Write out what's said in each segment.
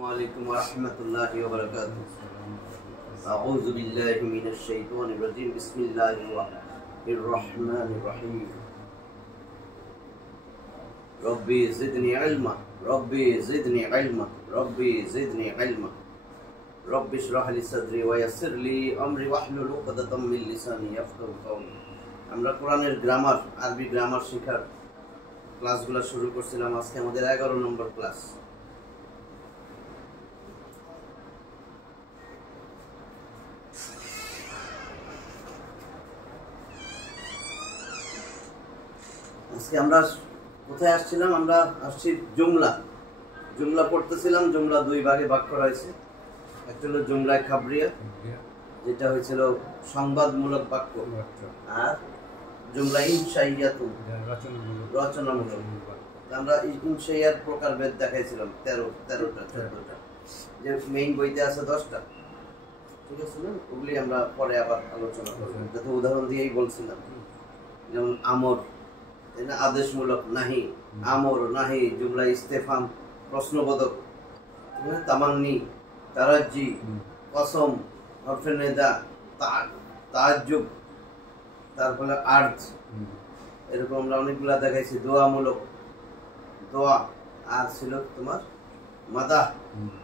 वालेकुम वरहमतुल्लाहि वबरकातुहू। अऊज़ु बिल्लाहि मिनश शैतानिर रजीम। बिस्मिल्लाहिर रहमानिर रहीम। रब्बी ज़िदनी इल्मा, रब्बी ज़िदनी इल्मा, रब्बी ज़िदनी इल्मा। रब्बि इश्रह ली सदरी व यस्सिर ली अमरी वाहलुल उक़दतम मिन लिसानी यफ़क़हू क़ौली। আমরা কোরআনের গ্রামার, আরবি গ্রামার শেখার ক্লাসগুলো শুরু করছিলাম। আজকে আমাদের 11 নম্বর ক্লাস। আজকে আমরা কোথায় আসছিলাম? আমরা আসছি জুমলা। জুমলা পড়তেছিলাম। জুমলা দুই ভাগে ভাগ করা হয়েছে। একটা হলো জুমলায়ে খাবরিয়া, যেটা হয়েছিল সংবাদমূলক বাক্য, আর জুমলা ইনশাইয়াতুন রচনামূলক। আমরা ইনশাইয়ার প্রকারভেদ দেখাইছিলাম 13টা 14টা, যে মেইন বইতে আছে 10টা। ঠিক আছে না? ওগুলি আমরা পরে আবার আলোচনা করব। যাতে উদাহরণ দিয়েই বলছিলাম, যেমন আমর, আদেশমূলক, নাহি আমর, নাহি জুমলা ইস্তেফাম প্রশ্নবোধক, তামান্নি, তারাজ্জি, কসম, হরফে নেদা, তাজ্জুব, তারপরে আর্জ, এরকম আমরা অনেকগুলা দেখাইছি। দোয়ামূলক, দোয়া, আর ছিল তোমার মাদাহ,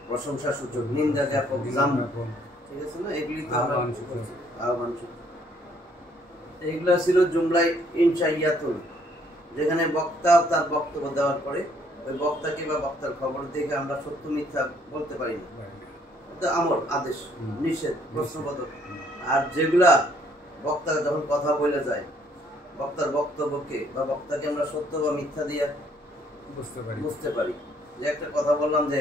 প্রশংসা সূচক, নিন্দা জ্ঞাপক, জাম। ঠিক আছে না? এগুলি তো আহ্বান সূচক। এইগুলা ছিল জুমলাই ইনশাইয়াতুন, যেখানে বক্তা তার বক্তব্য দেওয়ার পরে ওই বক্তাকে বা বক্তার খবর দেখে আমরা সত্য মিথ্যা বলতে পারি না। আমর, আদেশ, নিষেধ, প্রশ্নবোধক। আর যেগুলা বক্তা যখন কথা বলে যায়, বক্তার বক্তব্যকে বা বক্তাকে আমরা সত্য বা মিথ্যা দিয়ে বুঝতে পারি। যে একটা কথা বললাম যে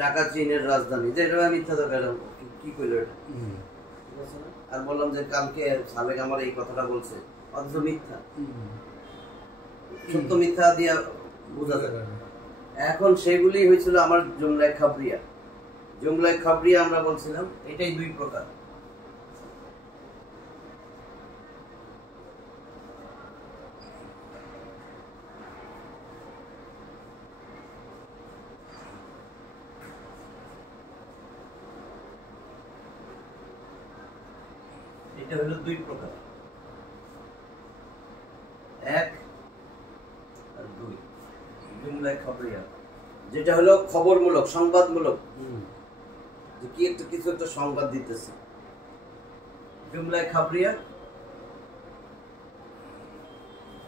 ঢাকা চীনের রাজধানী, যে এটা মিথ্যা, তো কি কইল এটা? ঠিক আছে না? আর বললাম যে কালকে সাবেক আমার এই কথাটা বলছে, অথচ মিথ্যা। সত্য মিথ্যা দিয়ে বোঝা যাবে। এখন সেগুলি হয়েছিল আমার জুমলায়ে খাবরিয়া। জুমলায়ে খাবরিয়া আমরা বলছিলাম এটাই দুই প্রকার। এটা হলো দুই প্রকার, এক আর দুই। জুমলায়ে খাবরিয়া যেটা হলো খবরমূলক, সংবাদমূলক, যে কি একটা কিছু একটা সংবাদ দিতেছে। জুমলায়ে খাবরিয়া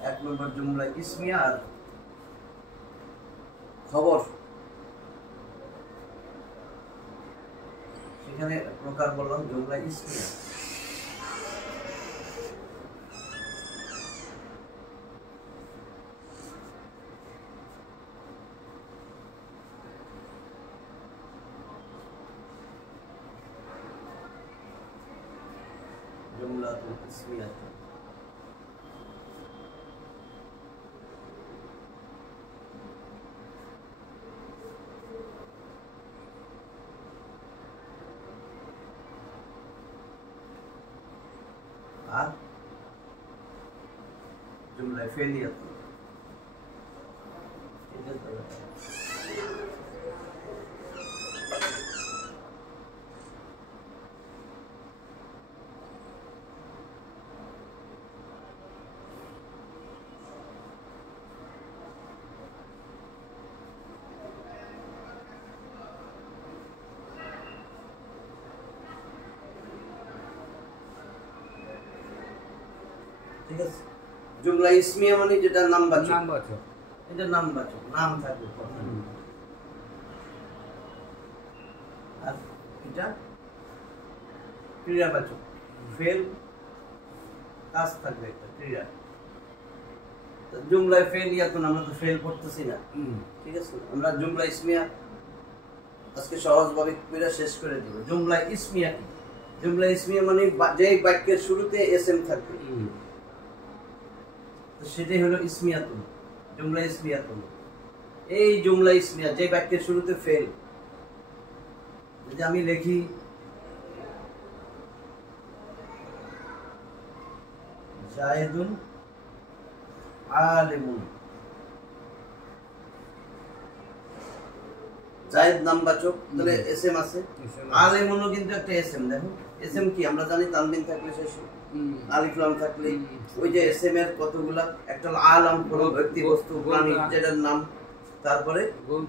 এক নম্বর। জুমলা ইসমিয়া আর খবর, সেখানে প্রকার বললাম জুমলা ইসমিয়া। জুমলাতুল ইসমিয়া আর জুমলা ফেলিয়া। ঠিক আছে? জুমলা ইসমিয়া মানে যেটা নামবাচক, এটা নামবাচক, নাম থাকবে। আর এটা ক্রিয়াবাচক, ফেল, কাজ থাকবে, একটা ক্রিয়া। জুমলায়ে ফেলিয়াতুন আমরা তো ফেল করতেছি না। ঠিক আছে? আমরা জুমলা ইসমিয়া আজকে সহজভাবে পুরো শেষ করে দিব। জুমলা ইসমিয়া কি? জুমলা ইসমিয়া মানে যে বাক্যের শুরুতে এসএম থাকবে, সেটাই হলো ইসমিয়াতুন, জুমলা ইসমিয়াতুন। এই জুমলা ইসমিয়া যে বাক্যের শুরুতে ফেল, যদি আমি লিখি জায়েদুন আলিমুন, জায়েদ নামবাচক, তাহলে এসএম আছে। আলেমুনও কিন্তু একটা এসএম। দেখো এসএম কি আমরা জানি, তানবিন থাকলে শেষ, আলিফ লাম থাকলে ওই যে এসএম এর কতগুলা, একটা হলো আলাম কোনো ব্যক্তি বস্তু প্রাণী যেটার নাম, তারপরে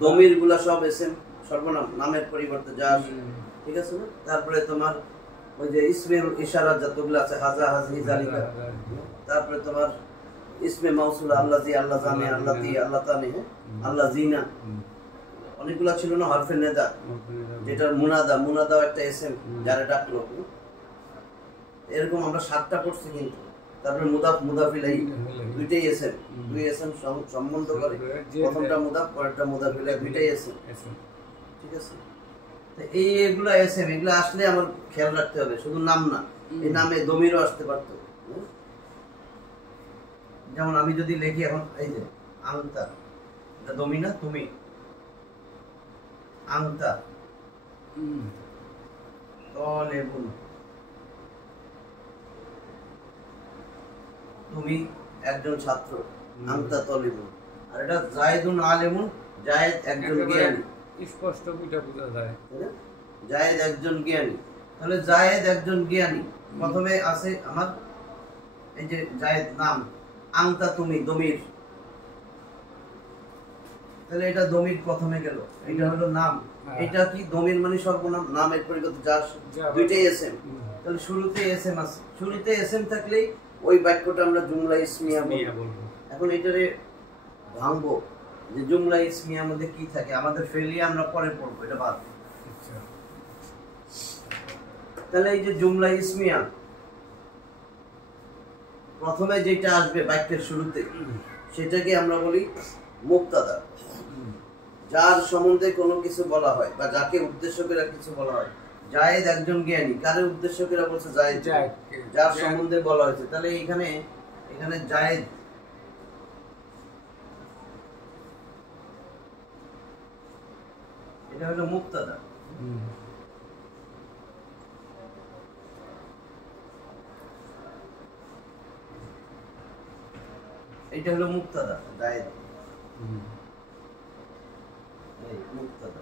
দমির গুলা সব এসএম সর্বনাম, নামের পরিবর্তে যা আসে, ঠিক আছে না? তারপরে তোমার ওই যে ইসমের ইশারা যতগুলো আছে, হাজা হাজি জালিকা, তারপরে তোমার ইসমে মাউসুল আল্লাজি, আল্লাহ জানে, আল্লাতি, আল্লাহ তানে, আল্লাহ জিনা, অনেকগুলা ছিল না হরফে নেদা, যেটার মুনাদা, মুনাদাও একটা এসএম যারা ডাকলো, এরকম আমরা 7টা পড়ছি কিন্তু। তারপরে মুদাফ, মুদাফিলাই, দুইটাই এসএম, দুই এসএম সম্বন্ধ করে, প্রথমটা মুদাফ, পরেরটা মুদাফিলাই, দুইটাই এসএম, ঠিক আছে? তো এইগুলা এসএম, এগুলো আসলে আমার খেয়াল রাখতে হবে, শুধু নাম না, এই নামে দমিরও আসতে পারতো। যেমন আমি যদি লিখি এখন এই যে আংতা, এটা দমি না, তুমি আংতা তলেবুন, তুমি একজন ছাত্র, আংতা তলেবুন। আর এটা জায়েদুন আলেমুন, জায়েদ একজন জ্ঞানী, স্পষ্ট বুঝা বোঝা যায়, জায়েদ একজন জ্ঞানী। তাহলে জায়েদ একজন জ্ঞানী, প্রথমে আছে আমার এই যে জায়েদ নাম, আংতা তুমি দমির, তাহলে এটা দমির প্রথমে গেল, এটা হলো নাম। এটা কি দমির মানে সর্বনাম, নামের পরিবর্তে যা, দুইটাই এসএম। তাহলে শুরুতে এসএম আছে, শুরুতে এসএম থাকলেই ওই বাক্যটা আমরা জুমলা ইসমিয়া বলবো। এখন এটারে ভাঙবো যে জুমলা ইসমিয়ার মধ্যে কি থাকে, আমাদের ফেলিয়া আমরা পরে পড়বো, এটা বাদ। তাহলে এই যে জুমলা ইসমিয়া প্রথমে যেটা আসবে বাক্যের শুরুতে, সেটাকে আমরা বলি মুক্তাদা। যার সম্বন্ধে কোনো কিছু বলা হয় বা যাকে উদ্দেশ্য করে কিছু বলা হয়। জায়েদ একজন জ্ঞানী, কারে উদ্দেশ্য করে বলছে? জায়েদ, যার সম্বন্ধে বলা হয়েছে। তাহলে এখানে জায়েদ, এটা হলো মুক্তাদা। এটা হলো মুক্তাদা, জায়েদ মুক্তাদা।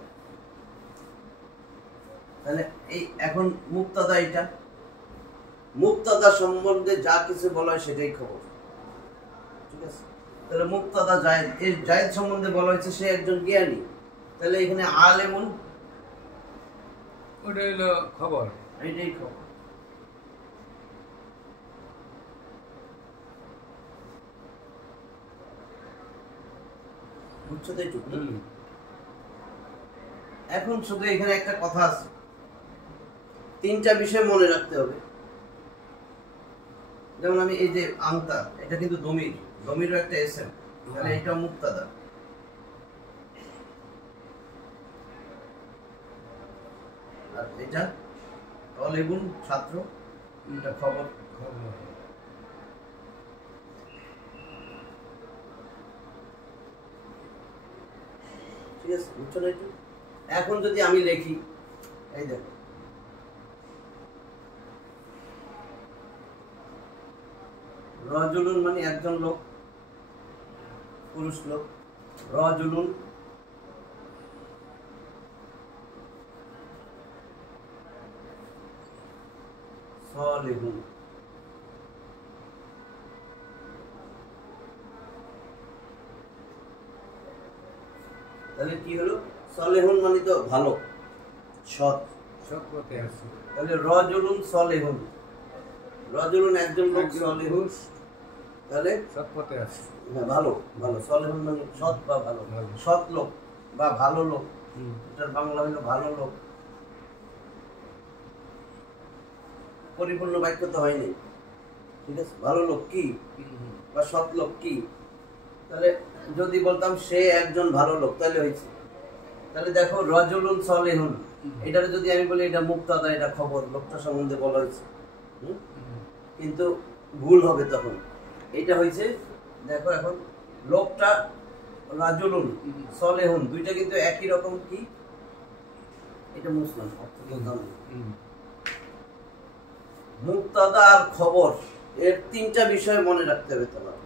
তাহলে এই এখন মুক্তাদা, এটা মুক্তাদা সম্বন্ধে যা কিছু বলা হয় সেটাই খবর, ঠিক আছে? তাহলে মুক্তাদা জায়েদ, এই জায়েদ সম্বন্ধে বলা হয়েছে সে একজন জ্ঞানী। তাহলে এখানে আলেমুন, ওটা হলো খবর, এটাই খবর। বুঝছো তো এইটুকু? এখন শুধু এখানে একটা কথা আছে, 3টা বিষয় মনে রাখতে হবে। যেমন আমি এই যে আংতা, এটা কিন্তু দমির, দমিরও একটা এসএম, তাহলে এটা মুক্তাদা। আর এটা তলেবুন ছাত্র, এটা খবর। ঠিক আছে, বুঝছো না একটু? এখন যদি আমি লিখি, এই দেখো রজুলুন মানে একজন লোক, পুরুষ লোক, রজুলুন সালিহুন, তাহলে কি হলো? সালেহুন মানে তো ভালো, সৎ, সৎ পথে আছে। তাহলে রজুলুন সালেহুন, রজুলুন একজন লোক, সালেহুন তাহলে সৎ পথে আছে, ভালো, ভালো। সালেহুন মানে সৎ বা ভালো, সৎ লোক বা ভালো লোক, এটার বাংলা হলো ভালো লোক। পরিপূর্ণ বাক্য তো হয়নি, ঠিক আছে? ভালো লোক কি বা সৎ লোক কি? তাহলে যদি বলতাম সে একজন ভালো লোক, তাহলে হয়েছে। তাহলে দেখো রজুলুন সালেহুন, এটারে যদি আমি বলি এটা মুক্তাদা, এটা খবর, লোকটা সম্বন্ধে বলা হয়েছে, কিন্তু ভুল হবে তখন। এটা হয়েছে, দেখো এখন লোকটা রাজুলুন সালেহুন, দুইটা কিন্তু একই রকম। কি এটা মুসলিম অর্থ কেউ জানে? মুক্তাদা আর খবর, এর 3টা বিষয় মনে রাখতে হবে তোমার,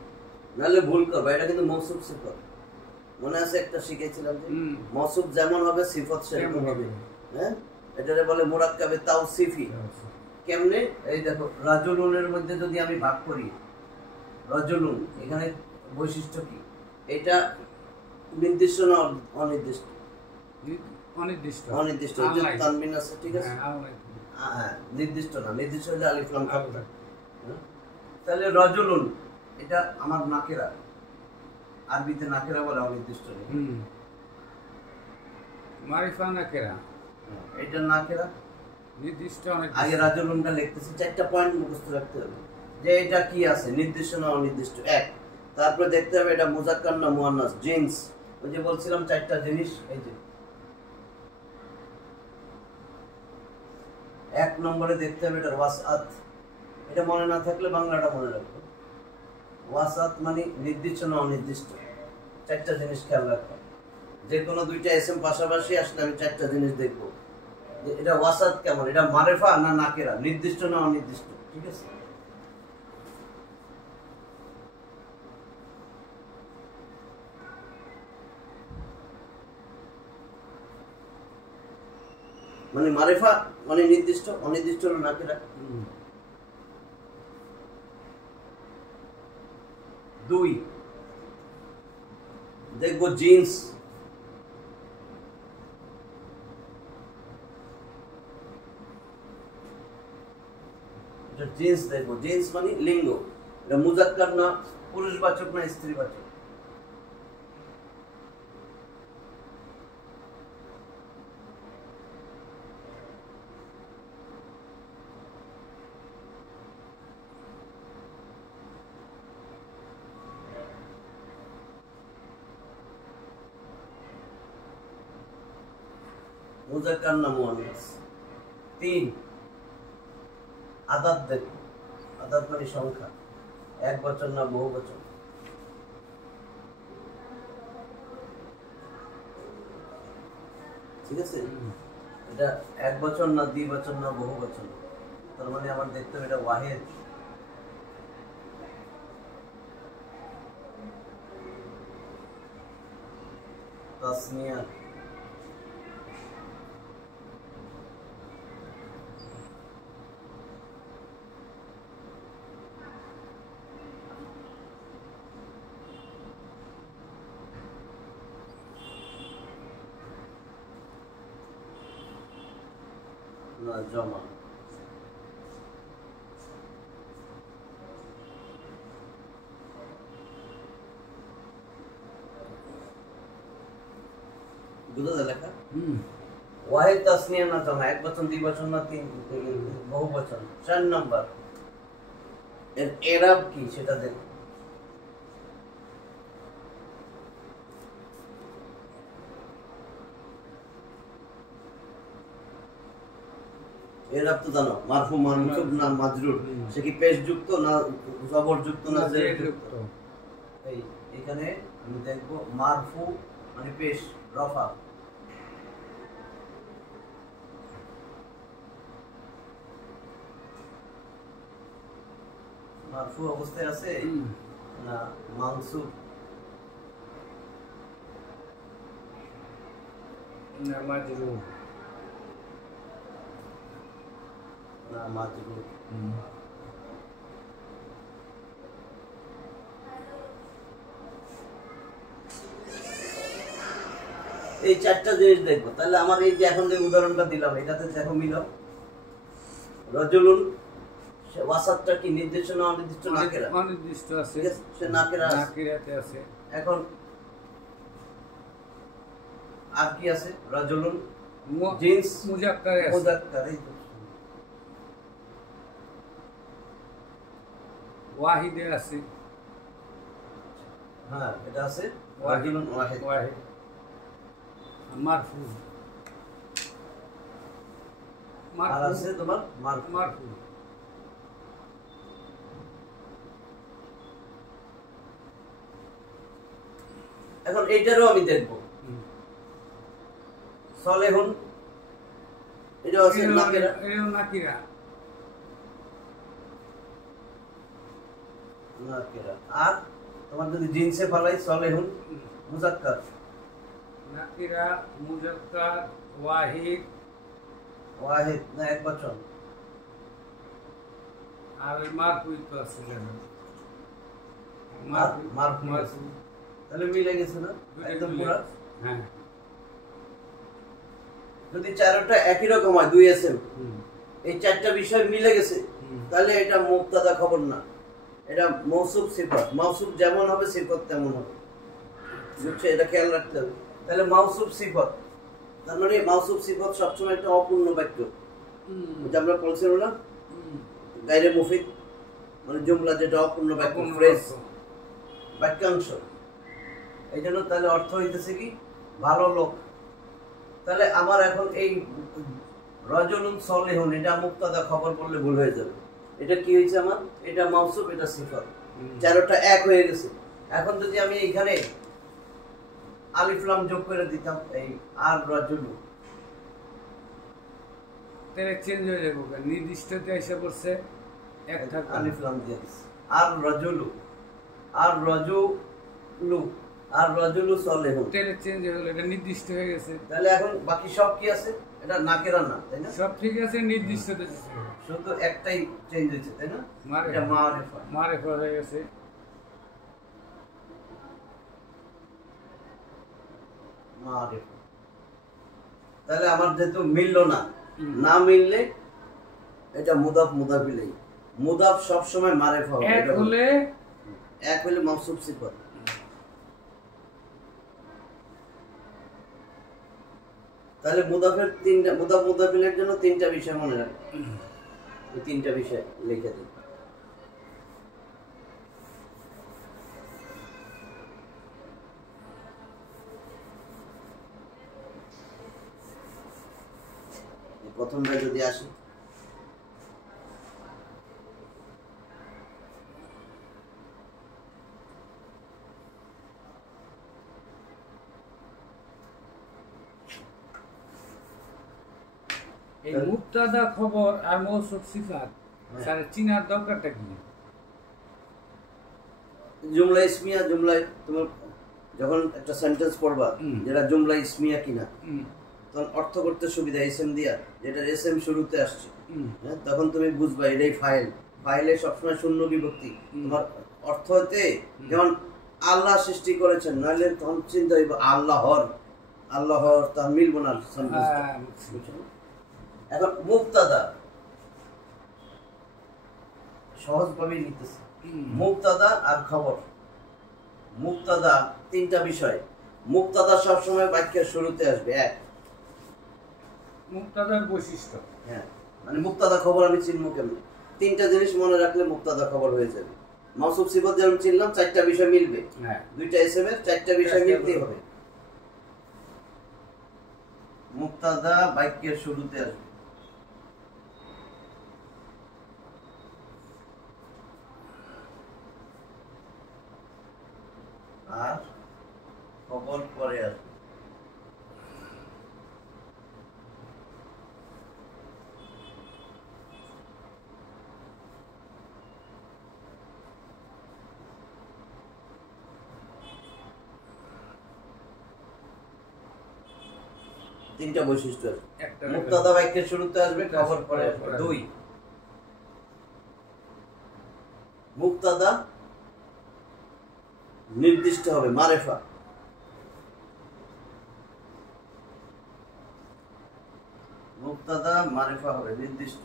নাহলে ভুল করবে। এটা কিন্তু মৌসুফ সিফত, মনে আছে একটা শিখেছিলাম যে হুম। মওসুফ যেমন হবে সিফত সেরকম তেমন হবে। হবে। হ্যাঁ, এটারে বলে মুরাক্কাবে তাওসিফি। কেমনে? এই দেখো রাজুলুনের মধ্যে যদি আমি ভাগ করি, রাজুলুন এখানে বৈশিষ্ট্য কি? এটা নির্দিষ্ট না অনির্দিষ্ট? অনির্দিষ্ট। অনির্দিষ্ট। এই যে Unlike. তানবিন আছে, ঠিক আছে? হ্যাঁ, unlike. হ্যাঁ, নির্দিষ্ট না, নির্দিষ্ট হলে আলিফ লাম থাকবে। Unlike. হ্যাঁ? তাহলে রাজুলুন এটা আমার নাকেরা, আরবিতে নাকেরা বলে অনির্দিষ্ট নেই। হুম। মারিফা নাকেরা এটা নাকেরা। নির্দিষ্ট অনির্দিষ্ট। আগে রাজুলুনটা লিখতেছি, 4টা পয়েন্ট মুখস্থ রাখতে হবে যে এটা কি আছে, নির্দিষ্ট না অনির্দিষ্ট। এক, তারপরে দেখতে হবে এটা মুজাক্কার না মুয়ান্নাস, জিন্স। ওই যে বলছিলাম 4টা জিনিস, এই যে 1 নম্বরে দেখতে হবে এটা ওয়াসআত। এটা মনে না থাকলে বাংলাটা মনে রাখবো। ওয়াসআত মানে নির্দিষ্ট না অনির্দিষ্ট। 4টা জিনিস খেয়াল রাখবো। যে কোনো 2টা এসএম পাশাপাশি আসলে আমি 4টা জিনিস দেখবো যে এটা ওয়াসআত কেমন, এটা মারিফা না নাকেরা, নির্দিষ্ট না অনির্দিষ্ট। ঠিক আছে? মানে মারিফা মানে নির্দিষ্ট, অনির্দিষ্ট হলো নাকেরা। হুম। 2, দেখবো জিন্স। এটা জিন্স দেখবো, জিন্স মানে লিঙ্গ, এটা মুজাক্কার না পুরুষবাচক না স্ত্রীবাচক। মুজাক্কার না মুয়ান্নাস। 3, আদাদ দেখবো, আদাদ মানে সংখ্যা, এক বচন না বহু বচন। ঠিক আছে? এটা এক বচন না দ্বিবচন না বহু বচন। তার মানে আমার দেখতে হবে এটা ওয়াহিদ। তাসনিয়া, না জমা। বুঝা যায় লেখা? হুম। ওয়াহিদ তাসনিয়া না জমা, এক বচন দ্বিবচন না বহু বচন। 4 নাম্বার এর এরাব কি সেটা দেখো। এরাব তো জানো, মারফু মানসুব না মাজরুর, সে কি পেশ যুক্ত না জবর যুক্ত না জের যুক্ত। এই এখানে আমি দেখব মারফু মানে পেশ, রফা। মারফু অবস্থায় আছে না মানসুব না মাজরুর। না মাজরুর। এই 4টা জিনিস দেখবো। তাহলে আমার এই যে এখন যে উদাহরণটা দিলাম এটাতে দেখো মিলাও। রাজুলুন ওয়াসাতটা কি নির্দিষ্ট না অনির্দিষ্ট? নাকেরা। অনির্দিষ্ট আছে। ঠিক আছে, সে নাকেরা আছে। নাকিরাতে আছে। এখন আর কি আছে? রাজুলুন জিন্স মুজাক্কারে আছে। মুজাক্কার। এই তো ওয়াহিদে আছে। হ্যাঁ, এটা আছে রাজুলুন ওয়াহিদ। ওয়াহিদ। মারফু। আর আছে তোমার মারফু। মারফু। এখন এইটারও আমি দেখব। সলেহুন এটা আছে নাকেরা। এও নাকিরা। নাকেরা। আর তোমার যদি জিন্সে ফলাই সলেহুন মুজাক্কার, নাকিরা, মুজাক্কার, ওয়াহিদ, ওয়াহিদ না একবচন, আর ওই মারফুই তো আছে লেখা। মারফু আছে। তাহলে মিলে গেছে না একদম পুরো। হ্যাঁ, যদি চারটা একই রকম হয় 2 এসএম, এই চারটা বিষয় মিলে গেছে, তাহলে এটা মুবতাদা খবর না, এটা মৌসুফ সিফাত। মৌসুফ যেমন হবে সিফাত তেমন হবে, বুঝছো? এটা খেয়াল রাখতে হবে। তাহলে মৌসুফ সিফাত, তার মানে মৌসুফ সিফাত সবসময় একটা অপূর্ণ বাক্য, যেটা আমরা বলছিলাম না, গায়রে মুফিদ মানে জুমলা যেটা অপূর্ণ বাক্য, ফ্রেজ, বাক্যাংশ। এই জন্য তাহলে অর্থ হইতেছে কি ভালো লোক। তাহলে আমার এখন এই রাজুলুন সালিহুন এটা মুবতাদা খবর বললে ভুল হয়ে যাবে। এটা কি হয়েছে আমার? এটা মাউসুফ, এটা সিফাত, চারটা এক হয়ে গেছে। এখন যদি আমি এইখানে আলিফ লাম যোগ করে দিতাম, এই আর রাজুলু, তাহলে চেঞ্জ হয়ে যাবে, নির্দিষ্টতে এসে পড়ছে এক থাকবে, আলিফ লাম দিয়ে দিছি, আর রাজুলু, আর রাজুলু, আর রাজুলু সালিহুন, তাহলে চেঞ্জ হয়ে গেল, এটা নির্দিষ্ট হয়ে গেছে। তাহলে এখন বাকি সব কি আছে? এটা নাকেরা না, তাই না? সব ঠিক আছে, নির্দিষ্ট শুধু একটাই চেঞ্জ হয়েছে, তাই না? মারে এটা মারিফা, মারেফা হয়ে গেছে। মারিফা। তাহলে আমার যেহেতু মিললো না, না মিললে এটা মুদাফ মুদাফ ইলাইহি। মুদাফ সব সময় মারিফা হবে, এক হলে এক হলে মাউসুফ সিফাত। তাহলে মুদাফের তিনটা, মুদাফ মুদাফিলের জন্য তিনটা বিষয় মনে রাখবেন, এই তিনটা বিষয় লিখে দিন। প্রথমটা যদি আসি, এই মুবতাদা খবর আর মৌসুফ সিফাত স্যার চিনার দরকারটা কি? জুমলা ইসমিয়া, জুমলায় তোমার যখন একটা সেন্টেন্স পড়বা যেটা জুমলা ইসমিয়া কিনা, তখন অর্থ করতে সুবিধা এসএম দিয়া, যেটা এসএম শুরুতে আসছে, হ্যাঁ, তখন তুমি বুঝবা এটাই ফাইল। ফাইলে সবসময় শূন্য বিভক্তি, তোমার অর্থ হতে যেমন আল্লাহ সৃষ্টি করেছেন, নাহলে তখন চিন্তা হইব আল্লাহর, আল্লাহর তার মিলবো না সেন্টেন্সটা। এখন মুবতাদা সহজভাবে নিতেছে, মুবতাদা আর খবর। মুবতাদা তিনটা বিষয়, মুবতাদা সবসময় বাক্যের শুরুতে আসবে, এক, মুবতাদার বৈশিষ্ট্য, হ্যাঁ, মানে মুবতাদা খবর আমি চিনবো কেমন? তিনটা জিনিস মনে রাখলে মুবতাদা খবর হয়ে যাবে। মাউসুফ সিফাত যেমন চিনলাম, চারটা বিষয় মিলবে, দুইটা এসএম এর চারটা বিষয় মিলতেই হবে। মুবতাদা বাক্যের শুরুতে আসবে, আর খবর পরে আসবে। তিনটা বৈশিষ্ট্য আছে, মুবতাদা বাক্যের শুরুতে আসবে, খবর পরে আসবে। দুই, মুবতাদা নির্দিষ্ট হবে, মারেফা। মুবতাদা মারেফা হবে, নির্দিষ্ট।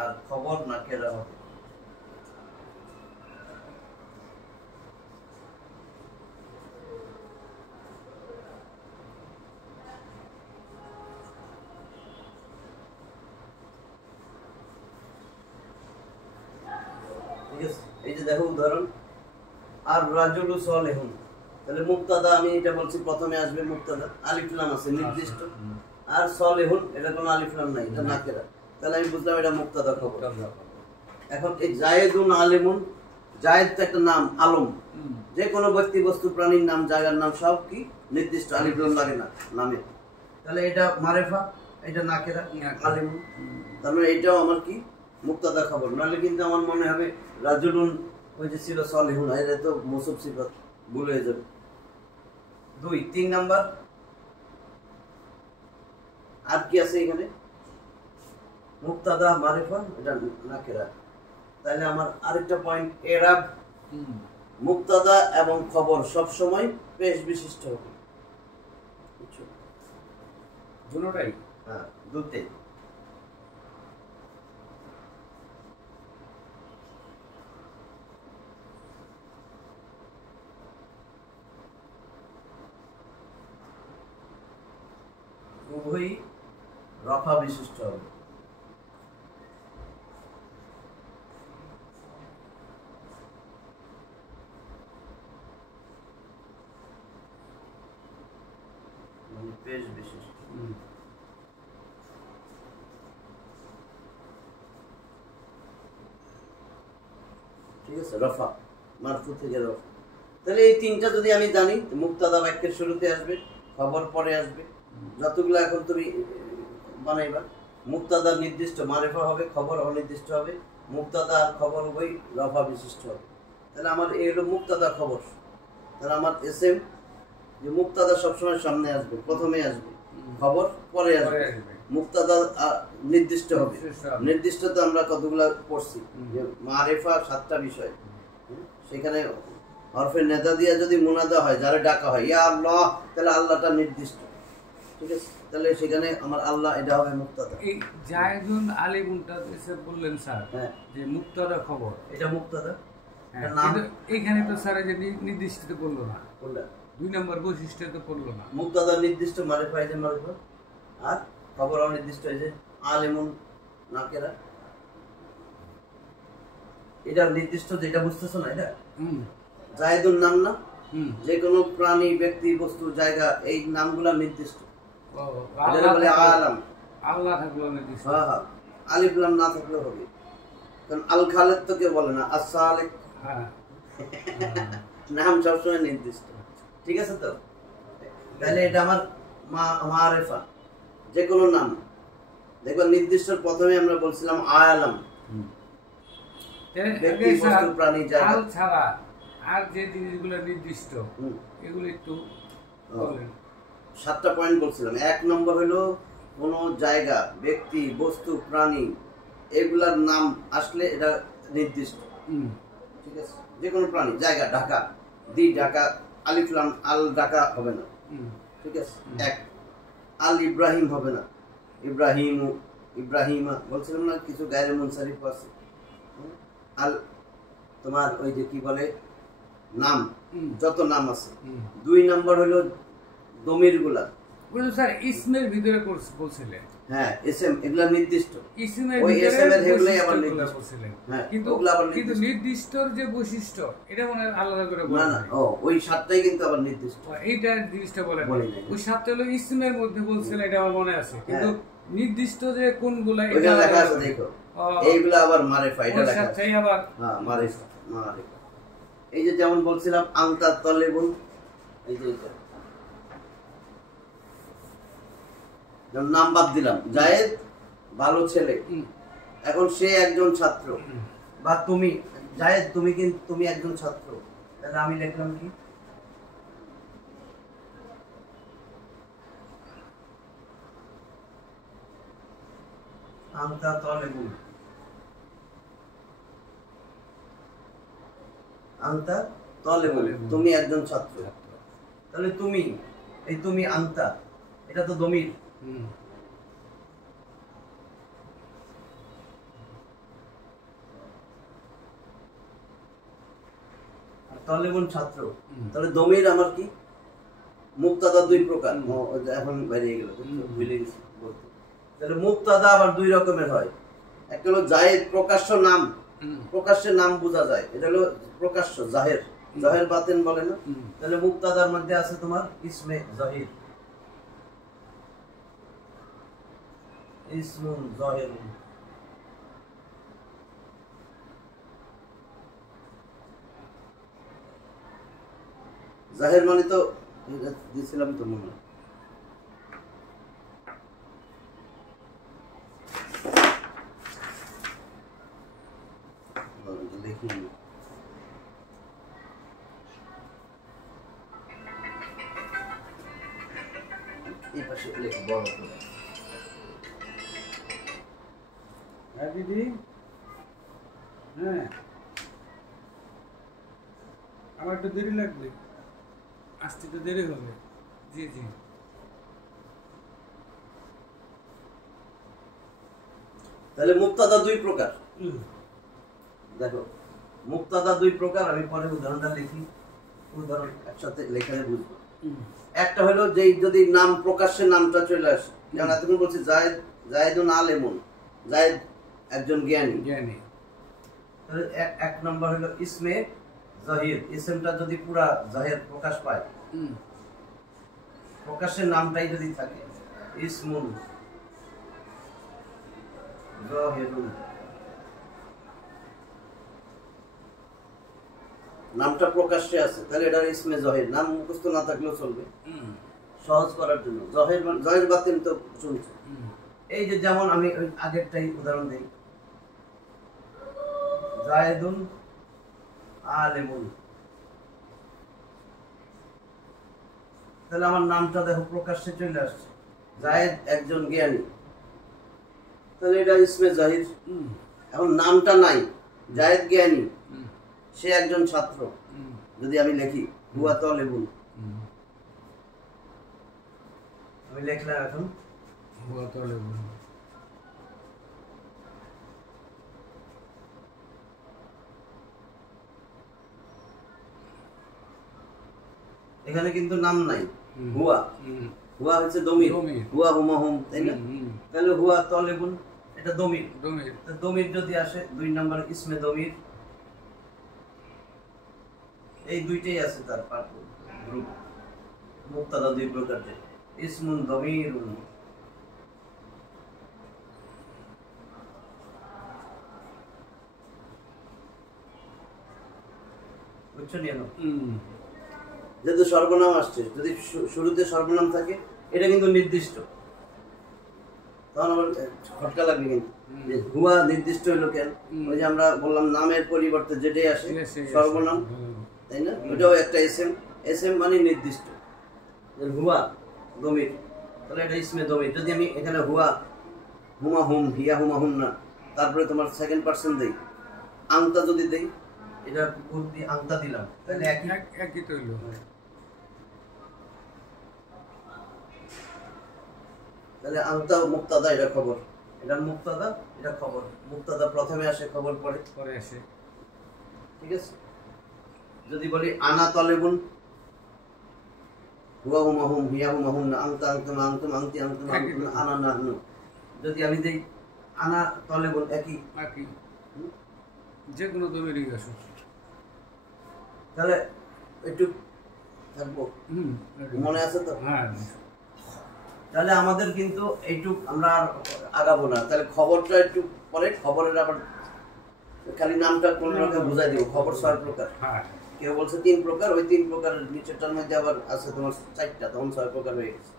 আর খবর নাকেরা হবে। এই যে দেখো উদাহরণ, আর রাজুলু সালিহুন, তাহলে মুবতাদা আমি এটা বলছি প্রথমে আসবে, মুবতাদা আলিফ লাম আছে নির্দিষ্ট, আর সালিহুন এটা কোনো আলিফ লাম নাই, এটা নাকেরা, তাহলে আমি বুঝলাম এটা মুবতাদা খবর। এখন এই জায়েদুন আলিমুন, জায়েদ তো একটা নাম, আলম। হুম। যে কোনো ব্যক্তি বস্তু প্রাণীর নাম, জায়গার নাম সব কি নির্দিষ্ট, আলিফ লাম লাগে না নামে। তাহলে এটা মারেফা, এটা নাকেরা, আলিম। তার মানে এটাও আমার কি মুক্তাদা খবর। নাহলে কিন্তু আমার মনে হবে রাজুলুন ওই যে ছিল সলিহুন, এটা তো মৌসুফ সিফাত ভুল হয়ে যাবে। 2 3 নাম্বার আর কি আছে এখানে? মুক্তাদা, মারিফা, এটা নাকেরা। তাহলে আমার আরেকটা পয়েন্ট, এরাব মুক্তাদা এবং খবর সব সময় পেশ বিশিষ্ট হবে। বুঝছো? দুটোটাই। হ্যাঁ, দুতে। উভয়ই রফা বিশিষ্ট হবে। মানে পেশ বিশিষ্ট। ঠিক আছে, রফা, মারফু থেকে রফা। তাহলে এই তিনটা যদি আমি জানি, মুক্তাদা বাক্যের শুরুতে আসবে, খবর পরে আসবে। যতগুলো এখন তুমি বানাইবা, মুক্তাদা নির্দিষ্ট, মারেফা হবে, খবর অনির্দিষ্ট হবে, মুক্তাদা আর খবর উভয় রফা বিশিষ্ট হবে। তাহলে আমার এই হলো মুক্তাদা খবর। তাহলে আমার এসএম যে মুক্তাদা সবসময় সামনে আসবে, প্রথমে আসবে, খবর পরে আসবে। মুক্তাদা নির্দিষ্ট হবে। নির্দিষ্ট তো আমরা কতগুলা পড়ছি যে মারেফা 7টা বিষয়। সেখানে হরফে নেদা দিয়ে যদি মুনাদা হয়, যারা ডাকা হয় ইয়া আল্লাহ, তাহলে আল্লাহটা নির্দিষ্ট। ঠিক আছে, তাহলে সেখানে আমার আল্লাহ, এটা হবে মুক্তাদা। এই জায়দুন আলিমুনটা এসে বললেন স্যার, হ্যাঁ, যে মুক্তাদা খবর, এটা মুক্তাদা। হ্যাঁ, নাম কিন্তু এইখানে তো স্যার যে নির্দিষ্ট বললো না, কোনটা? 2 নম্বর বৈশিষ্ট্য তো পড়লো না। মুক্তাদা নির্দিষ্ট, মারিফা এই যে মারিফা, আর খবর অনির্দিষ্ট এই যে আলিমুন নাকেরা। এটা নির্দিষ্ট, যেটা বুঝতেছো না, এটা জায়েদুন নাম না, যে কোনো প্রাণী, ব্যক্তি, বস্তু, জায়গা, এই নামগুলা নির্দিষ্ট। এটারে বলে আলাম। আল্লাহ থাকলো নির্দিষ্ট। হ্যাঁ হ্যাঁ, আলিফ লাম না থাকলেও হবে। কারণ আল খালেদ তো কেউ বলে না, আসালেক। হ্যাঁ, নাম সবসময় নির্দিষ্ট। ঠিক আছে তো? তাহলে এটা আমার মারেফা, যে কোনো নাম। দেখবেন নির্দিষ্ট প্রথমে আমরা বলছিলাম আয়ালাম, ব্যক্তি, বস্তু, প্রাণী, জায়গা ছাড়া আর যে জিনিসগুলো নির্দিষ্ট, এগুলো একটু বলেন। 7টা পয়েন্ট বলছিলাম। 1 নম্বর হলো কোনো জায়গা, ব্যক্তি, বস্তু, প্রাণী, এগুলার নাম আসলে এটা নির্দিষ্ট। ঠিক আছে, যে কোনো প্রাণী, জায়গা, ঢাকা, দি ঢাকা, আলিফ লাম আল ঢাকা হবে না। ঠিক আছে, 1 আল ইব্রাহিম হবে না, ইব্রাহিম, ইব্রাহিমা বলছিলাম না, কিছু গায়রে মুনসারিফ আছে। আল তোমার ওই যে কি বলে নাম, যত নাম আছে। 2 নম্বর হলো দমির গুলা। স্যার ইসমের ভিতরে বলছিলেন, হ্যাঁ এসএম, এগুলা নির্দিষ্ট। ইসমের ওই ভিতরে এসএম এর এগুলাই আবার বৈশিষ্ট্যগুলো নির্দিষ্ট বলছিলেন। হ্যাঁ, কিন্তু ওগুলা আবার কিন্তু নির্দিষ্ট। নির্দিষ্টর যে বৈশিষ্ট্য, এটা মনে হয় আলাদা করে না বলা না, হয়। ওই 7টাই কিন্তু আবার নির্দিষ্ট। এইটা জিনিসটা বলেন, বলি নাই। ওই 7টা হলো ইসমের মধ্যে বলছিলেন, এটা আমার মনে আছে। কিন্তু নির্দিষ্ট যে কোনগুলা, ওইটা লেখা আছে দেখো, এইগুলা আবার মারেফা, এটা লেখা আছে। আবার হ্যাঁ, মারেফা, মারেফা। এই যে যেমন বলছিলাম আনতা তলেবুন, এই যে এটা যেমন নাম বাদ দিলাম, জায়েদ ভালো ছেলে, এখন সে একজন ছাত্র। বা তুমি জায়েদ, তুমি কিন্তু তুমি একজন ছাত্র, তাহলে আমি লিখলাম কি আনতা তলেবুন, আনতা তলেবুন, তুমি একজন ছাত্র। তাহলে তুমি, এই তুমি আনতা, এটা তো দমির। তলেবুন ছাত্র, তাহলে দমির আমার কি মুক্তাদা 2 প্রকার। এখন বেরিয়ে গেল, ভুলে গেছি বলতে। তাহলে মুক্তাদা আবার 2 রকমের হয়। একটা হলো জায়েদ, প্রকাশ্য নাম, প্রকাশ্যে নাম বোঝা যায়, এটা হলো প্রকাশ্য, জাহের, জাহের বাতেন বলে না। তাহলে মুক্তাদার মধ্যে আছে তোমার ইসমে জাহির, ইসমুন জাহির। জাহের মানে তো দিয়েছিলাম তো মনে হয়। দেখি এই পাশে বড় করে। হ্যাঁ দিদি, হ্যাঁ আমার একটু দেরি লাগবে, আসতে তো দেরি হবে। জি জি। তাহলে মুক্তাদা দুই প্রকার। দেখো মুক্তাদা দুই প্রকার, আমি পরে উদাহরণটা লিখি, উদাহরণ একসাথে লেখালে বুঝবো। একটা হলো যে যদি নাম প্রকাশ্যে নামটা চলে আসে, যেমন এতক্ষণ বলছি জায়েদ, জায়েদুন আলেমুন, জায়েদ একজন জ্ঞানী। জ্ঞানী। তাহলে এক নম্বর হলো ইসমে জাহির, ইসমটা যদি পুরা জাহির প্রকাশ পায়, প্রকাশের নামটাই যদি থাকে, ইসমুন জাহিরুন, নামটা প্রকাশ্যে আছে, তাহলে এটা ইসমে জাহির। নাম মুখস্থ না থাকলেও চলবে সহজ করার জন্য। জাহির জাহির বাতিন তো শুনছে। এই যে যেমন আমি ওই আগেরটাই উদাহরণ দিই, জায়েদুন আলেমুন, তাহলে আমার নামটা দেখো প্রকাশ্যে চলে আসছে, জায়েদ একজন জ্ঞানী, তাহলে এটা ইসমে জাহির। এখন নামটা নাই, জায়েদ জ্ঞানী, সে একজন ছাত্র, যদি আমি লিখি হুয়া তালেবুন, আমি লিখলাম এখন হুয়া তালেবুন, এখানে কিন্তু নাম নাই, হুয়া, হুয়া হচ্ছে দমির, হুয়া হুমা হুম, তাই না? তাহলে হুয়া তালেবুন এটা দমির, দমির যদি আসে দুই নম্বর ইসমে দমির, এই দুইটাই আছে তার পার্ট গ্রুপ। মুক্তাদা দুই প্রকার, ইসমুন দমিরুন, বুঝছো নি? যেহেতু সর্বনাম আসছে, যদি শুরুতে সর্বনাম থাকে এটা কিন্তু নির্দিষ্ট, তখন আবার খটকা লাগবে। কিন্তু যে হুয়া নির্দিষ্ট হলো কেন? ওই যে আমরা বললাম নামের পরিবর্তে যেটাই আসে সর্বনাম, তাই না? ওটাও একটা এসএম, এসএম মানে নির্দিষ্ট। হুয়া দমির, তাহলে এটা ইসমে দমির। যদি আমি এখানে হুয়া হুমা হুম, হিয়া হুমা হুম না, তারপরে তোমার সেকেন্ড পার্সন দেই, আংতা যদি দেই, এটা বুদ্ধি আংতা দিলাম, তাহলে একই তো হইলো। তাহলে আংতা মুক্তাদা, এটা খবর, এটা মুক্তাদা, এটা খবর। মুক্তাদা প্রথমে আসে, খবর পরে পরে আসে, ঠিক আছে? যদি বলি আনা তালেবুন, হুয়া হুমা হুম, হিয়া হুমা হুম না, আংতা আংতুম আংতুম আংতি আংতুম আংতুম আনা নাহনু, যদি আমি দেই আনা তালেবুন, একই একই, যে কোনো দমিরই আসুক। তাহলে একটু থাকবো, মনে আছে তো? হ্যাঁ। তাহলে আমাদের কিন্তু এইটুক আমরা আর আগাবো না। তাহলে খবরটা একটু পরে, খবরের আবার খালি নামটা কোন রকম বুঝাই দিব। খবর 6 প্রকার, কেউ বলছে 3 প্রকার, ওই 3 প্রকারের নিচেরটার মধ্যে আবার আছে তোমার 4টা, তখন 6 প্রকার হয়ে গেছে।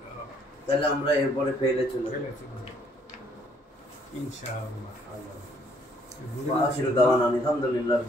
তাহলে আমরা এরপরে ফেলে চলে ইনশাআল্লাহ। আল্লাহ আশীর্বাদ, আলহামদুলিল্লাহ।